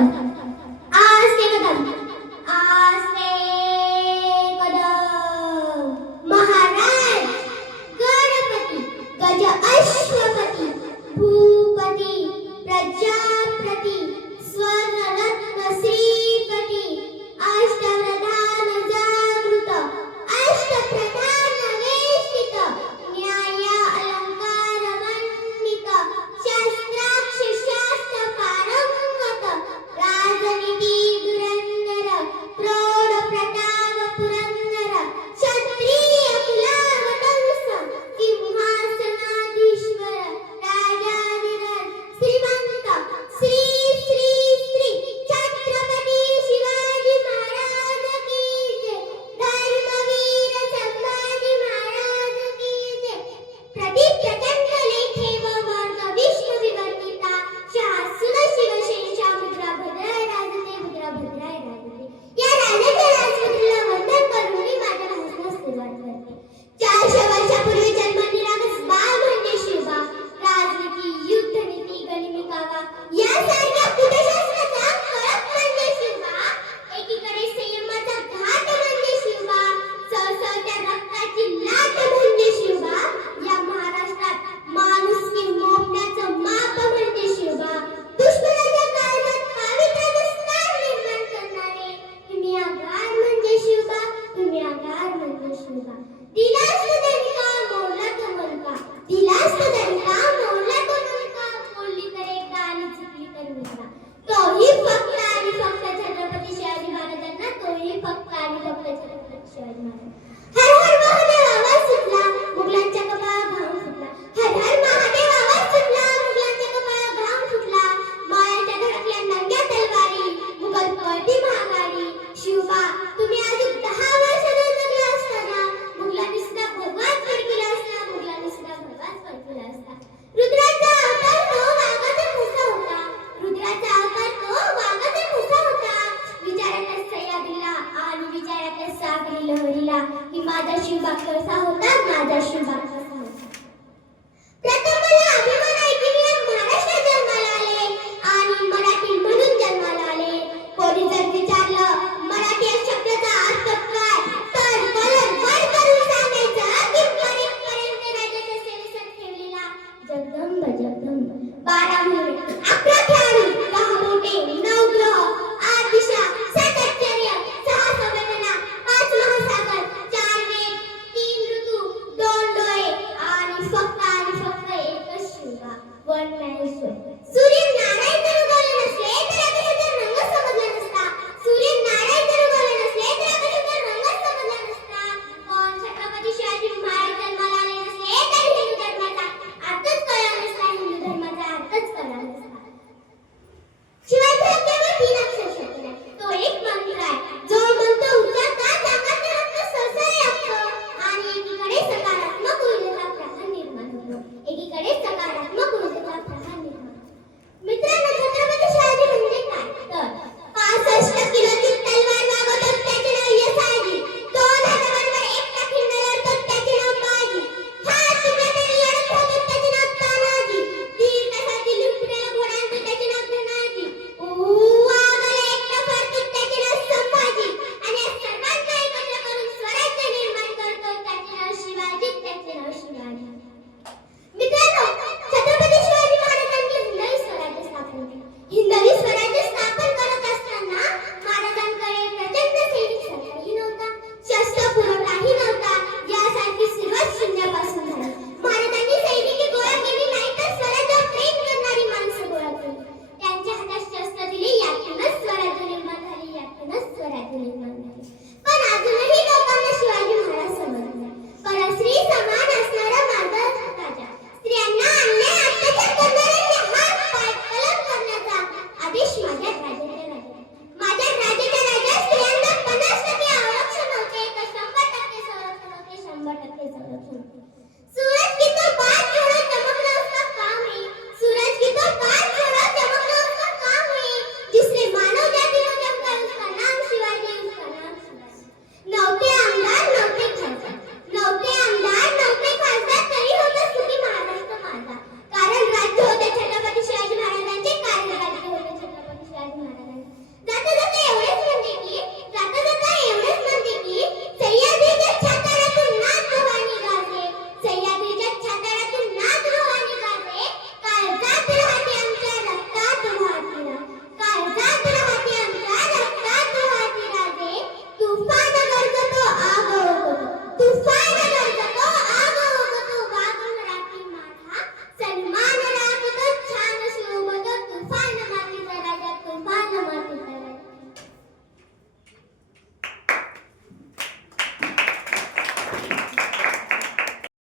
कदम आस्ते कदम आस्ते कदम महाराज गणपती गज अश्वपती भूपती प्रजापती स्वर्णरत्न श्रीपती अष्टप्रधान जागृत अष्टप्रधान वेष्टित न्याय अलंकार मंडित शास्त्राक्ष शास्त्र पारंगत राजनीती धुरंधर प्रौढ प्रताप पुरंदर क्षत्रिय कुलावतंस सिंहासनाधीश्वर राजाधिराज श्रीमंत श्री श्री श्री छत्रपती शिवाजी महाराज की जय धर्मवीर संभाजी महाराज की जय प्रदीप प्रचंड लेखे व वर्ण विष्णु विवर्तिता शासुर शिवशेषा मुद्रा भद्राय राजते मुद्रा भद्राय राजते या राजाच्या राजमुद्रेला वंदन करून मी माझ्या भाषणास सुरुवात करते 400 वर्षापूर्वी जन्मली रागस बाळ म्हणजे शिवबा राजनीती युद्धनीती गनिमी कावा यासारख्या कुटशास्त्राचा कळप म्हणजे शिवबा एकीकडे संयमाचा घाट म्हणजे शिवबा सळसळत्या रक्ताची लाट म्हणजे शिवबा या महाराष्ट्रात माणुसकी मोपण्याचं माप म्हणजे शिवबा दुश्मनाच्या काळजात पावित्र्याचं स्थान निर्माण करणारे तुम्ही आगार म्हणजे शिवबा तुम्ही आगार म्हणजे शिवबा दिलास दनिका मोडला तो मुलगा दिलास दनिका मोडला तो मुलगा बोलली तर एकदा आणि चुकली तर मुलगा तोही फक्त आणि फक्त छत्रपती शिवाजी महाराजांना तोही फक्त आणि फक्त छत्रपती शिवाजी महाराज हर हर महादेव आवाज सुटला मुघलांच्या कपाळात घाम फुटला हर हर महादेव आवाज सुटला मुघलांच्या कपाळात घाम फुटला मायाच्या धडकल्या नंग्या तलवारी मुघल पळती महागाडी शिवबा तुम्ही अजून 10 वर्ष जगला असताना मुघलांनी सुद्धा भगवान फडकेला असता मुघलांनी सुद्धा भगवान फडकेला असता रुद्राचा अवतार तो वाघाचा मुसा होता रुद्राचा अवतार तो वाघाचा मुसा होता विचाराच्या सह्या दिला आणि विचाराच्या सागरी लहरीला की माझा शिवबा कसा होता माझा शिवबा कसा होता प्रथम मला अभिमान आहे की मी महाराष्ट्रात जन्माला आले आणि मराठी म्हणून जन्माला आले कोणी जर विचारलं मराठी या शब्दाचा अर्थ काय तर वर करून सांगायचं की पर्यंत राजाच्या सेवेसाठी ठेवलेला जगदंब जगदंब 12 महिने 11 खेळाडू 10 बोटे 9 ग्रह 8 दिशा 7 आश्चर्य 6 संवेदना 5 महासागर 4 वेद 3 ऋतू 2 डोळे आणि फक्त एकच शिवबा वन मॅनेश्वर सूर्य नारायण जर उगवले नसले तर आकाशाचा रंग समजला नसता सूर्य नारायण जर उगवले नसले तर आकाशाचा रंग समजला नसता पण छत्रपती शिवाजी महाराज जन्माला आले नसले तर हिंदू धर्माचा अर्थच कळला नसता हिंदू धर्माचा अर्थच कळला नसता शिवाजी केवळ 3 अक्षर शब्द आहे तो एक मंत्र आहे जो म्हणतो उच्चारता जागाचं रक्त सळसळ लागतं आणि एकीकडे सकारात्मक ऊर्जेचा प्रवाह निर्माण होतो एकीकडे सकारात्मक ऊर्जेचा प्रवाह निर्माण मित्रांनो छत्रपती शिवाजी म्हणजे काय तर 65 किलोची तलवार मागवतो त्याचे नाव यसाजी 2 हातावर एकटा खिंडल्यावर तो त्याचे नाव बाजी हात तुटल्याने लढत होतो त्याचे नाव तानाजी 1.5 तासाची लुटण्याला घोड्यांचं त्याचे नाव धनाजी वाघाला एकटा फाडतो त्याचे नाव संभाजी आणि या सर्वांना एकत्र करून स्वराज्य निर्माण करतो त्याचे नाव शिवाजी त्याचे नाव शिवाजी मित्रांनो छत्रपती शिवाजी महाराजांनी हिंदवी स्वराज्य स्थापन केले हिंदवी स्वराज्य स्थापन करत असताना महाराजांकडे प्रचंड सैनिक सरकारही नव्हता शस्त्र पुरवठाही नव्हता यासारखी सुरुवात शून्यापासून झाली महाराजांनी सैनिकी गोळा केली नाही तर स्वराज्यावर प्रेम करणारी माणसं गोळा केली त्यांच्या हातात शस्त्र दिली यातूनच स्वराज्य निर्माण झाले यातूनच स्वराज्य निर्माण झाले पण अजूनही लोकांना शिवाजी महाराज समजत नाही पण स्त्री समान असणारा माझा राजा स्त्रियांना अन्याय अत्याचार करणाऱ्यांना हात पाय कलम करण्याचा आदेश माझ्या